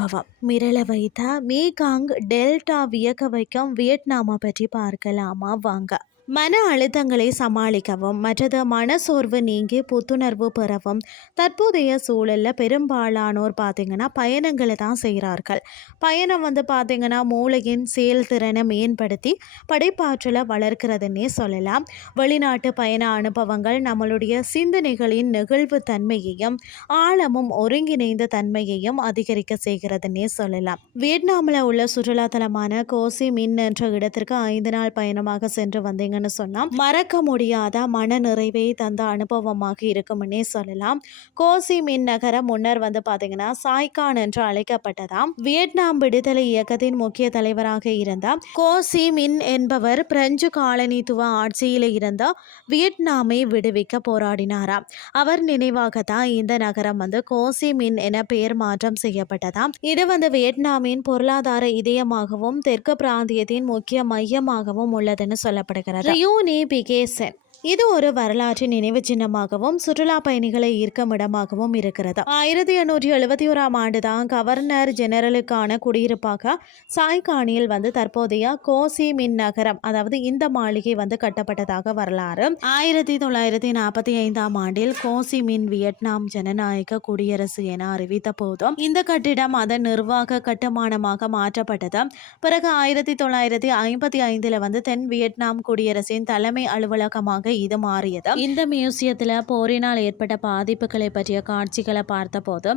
அனுபவம் மிரள வைத்த Mekong delta வியக்க வைக்கும் வியட்நாமை பற்றி பார்க்கலாமா வாங்க. மன அழுத்தங்களை சமாளிக்கவும் மற்றது மனசோர்வு நீங்கி புத்துணர்வு பெறவும் தற்போதைய சூழலில் பெரும்பாலானோர் பார்த்திங்கன்னா பயணங்களை தான் செய்கிறார்கள். பயணம் பார்த்திங்கன்னா மூளையின் செயல்திறனை மேம்படுத்தி படைப்பாற்றலை வளர்க்கிறதுன்னே சொல்லலாம். வெளிநாட்டு பயண அனுபவங்கள் நம்மளுடைய சிந்தனைகளின் நெகிழ்வு தன்மையையும் ஆழமும் ஒருங்கிணைந்த தன்மையையும் அதிகரிக்க செய்கிறதுன்னே சொல்லலாம். வியட்நாமில் உள்ள சுற்றுலாத்தலமான கோசி மின் என்ற இடத்திற்கு 5 நாள் பயணமாக சென்று வந்தீங்க சொன்னா மறக்க முடியாத மன நிறைவை தந்த அனுபவமாக இருக்கும்னே சொல்லலாம். கோசி மின் நகரம் முன்னர் பாத்தீங்கன்னா சாய்கான் என்று அழைக்கப்பட்டதாம். வியட்நாம் விடுதலை இயக்கத்தின் முக்கிய தலைவராக இருந்த கோசி மின் என்பவர் பிரெஞ்சு காலனித்துவ ஆட்சியில் இருந்த வியட்நாமை விடுவிக்க போராடினாராம். அவர் நினைவாகத்தான் இந்த நகரம் கோசி மின் என பெயர் மாற்றம் செய்யப்பட்டதாம். இது வியட்நாமின் பொருளாதார இதயமாகவும் தெற்கு பிராந்தியத்தின் முக்கிய மையமாகவும் உள்ளதுன்னு சொல்லப்படுகிறது. ரியூனி பிகேசன் இது ஒரு வரலாற்று நினைவு சின்னமாகவும் சுற்றுலா பயணிகளை ஈர்க்கும் இடமாகவும் இருக்கிறது. 1871ஆம் ஆண்டு தான் கவர்னர் ஜெனரலுக்கான குடியிருப்பாக சாய்கானியில் தற்போதைய கோசி மின் நகரம் அதாவது இந்த மாளிகை கட்டப்பட்டதாக வரலாறு. 1945ஆம் ஆண்டில் கோசி மின் வியட்நாம் ஜனநாயக குடியரசு என அறிவித்த போதும் இந்த கட்டிடம் அதன் நிர்வாக கட்டுமானமாக மாற்றப்பட்டது. பிறகு 1955 தென் வியட்நாம் குடியரசின் தலைமை அலுவலகமாக இது மாறியது. இந்த மியூசியத்தில் போரினால் ஏற்பட்ட பாதிப்புகளை பற்றிய காட்சிகளை பார்த்தபோது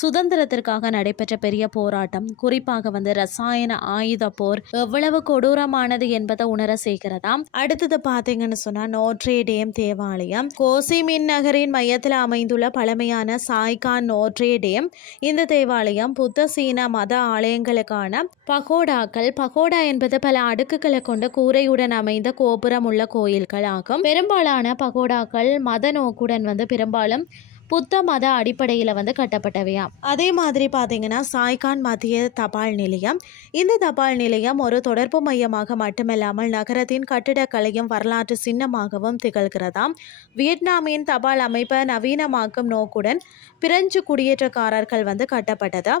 சுதந்திரத்திற்காக நடைபெற்ற பெரிய போராட்டம், குறிப்பாக ரசாயன ஆயுத போர் எவ்வளவு கொடூரமானது என்பதை உணர செய்கிறதாம். அடுத்தது பார்த்தீங்கன்னு சொன்னா நோட்ரே டேம் தேவாலயம். கோசி மின் நகரின் மையத்தில் அமைந்துள்ள பழமையான சாய்கான் நோட்ரே டேம். இந்த தேவாலயம் புத்த சீன மத ஆலயங்களுக்கான பகோடாக்கள். பகோடா என்பது பல அடுக்குகளை கொண்ட கூரையுடன் அமைந்த கோபுரம் உள்ள கோயில்கள் ஆகும். பெரும்பாலான பகோடாக்கள் மத நோக்குடன் பெரும்பாலும் புத்த மத அடிப்படையில் கட்டப்பட்டவையாம். அதே மாதிரி பார்த்தீங்கன்னா சாய்கான் மத்திய தபால் நிலையம். இந்த தபால் நிலையம் ஒரு தொடர்பு மையமாக மட்டுமல்லாமல் நகரத்தின் கட்டிடக்கலையும் வரலாற்று சின்னமாகவும் திகழ்கிறதாம். வியட்நாமின் தபால் அமைப்பை நவீனமாக்கும் நோக்குடன் பிரெஞ்சு குடியேற்றக்காரர்கள் கட்டப்பட்டது.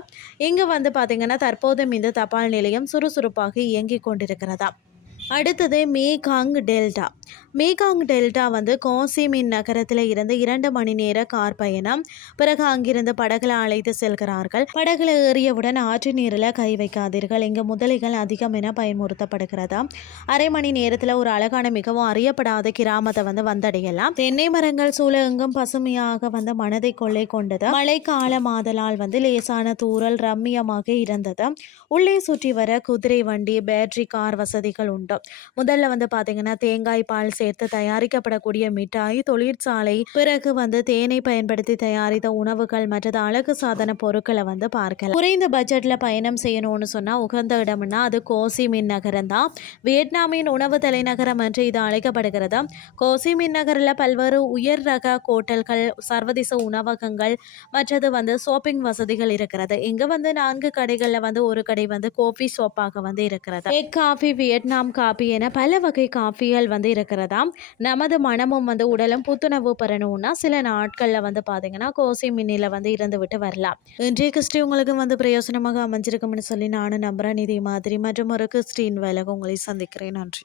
இங்கு பார்த்தீங்கன்னா தற்போதும் இந்த தபால் நிலையம் சுறுசுறுப்பாக இயங்கி கொண்டிருக்கிறதா. அடுத்தது Mekong delta. Mekong delta Kosi மின் நகரத்தில் இருந்து 2 மணி நேர கார் பயணம். பிறகு அங்கிருந்து படகுல அழைத்து செல்கிறார்கள். படகுல ஏறியவுடன் ஆற்று நீரில் கை வைக்காதீர்கள், இங்கு முதலைகள் அதிகம் என பயமுறுத்தப்படுகிறதா. அரை மணி நேரத்தில் ஒரு அழகான மிகவும் அறியப்படாத கிராமத்தை வந்தடையலாம். தென்னை மரங்கள் சூழ எங்கும் பசுமையாக மனதை கொள்ளை கொண்டது. மழை காலமாதலால் லேசான தூறல் ரம்மியமாக இருந்தது. உள்ளே சுற்றி வர குதிரை வண்டி, பேட்டரி கார் வசதிகள் உண்டு. முதல்ல பார்த்தீங்கன்னா தேங்காய் பால் சேர்த்து தயாரிக்கப்படக்கூடிய மிட்டாய் தொழிற்சாலை, பிறகு தேனை பயன்படுத்தி தயாரித்த உணவுகள் மற்றது அழகு சாதன பொருட்களை பார்க்கலாம். குறைந்த பட்ஜெட்ல பயணம் செய்யணும்னு சொன்னா உகந்த இடம்னா அது கோசி மின் நகரம் தான். வியட்நாமின் உணவு தலைநகரம் என்று இது அழைக்கப்படுகிறது. கோசி மின் நகரில் பல்வேறு உயர் ரக ஹோட்டல்கள், சர்வதேச உணவகங்கள் மற்றது ஷாப்பிங் வசதிகள் இருக்கிறது. இங்க 4 கடைகளில் ஒரு கடை கோபி ஷாப்பாக இருக்கிறது. எக் காஃபி, வியட்நாம் காபி என பல வகை காஃபிகள் இருக்கிறதாம். நமது மனமும் உடலும் புத்துணர்வு பெறணும்னா சில நாட்களில் பார்த்தீங்கன்னா கோசி மின்னில் இருந்து விட்டு வரலாம். இன்றைய கிறிஸ்டி உங்களுக்கு பிரயோசனமாக அமைஞ்சிருக்கும்னு சொல்லி நானும் நம்புறேன். இதே மாதிரி மற்றும் ஒரு கிறிஸ்டின் வேலைக்கு உங்களை சந்திக்கிறேன். நன்றி.